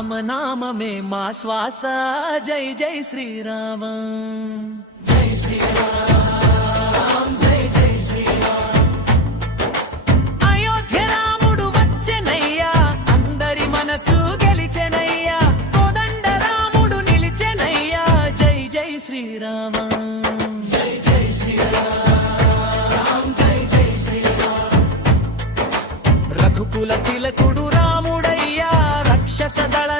రామనామమే మా శ్వాస జై జై శ్రీరామ జై శ్రీరామ్ జై జై శ్రీరామ్ అయోధ్య రాముడు వచ్చెనయ్యా అందరి మనసు గెలిచెనయ్యా కోదండ రాముడు నిలిచెనయ్యా జై జై శ్రీరామ జై జై శ్రీరామ్ జై జై శ్రీరామ్ రఘుకుల తిలకుడు రాముడయ్యా రాక్షస దళ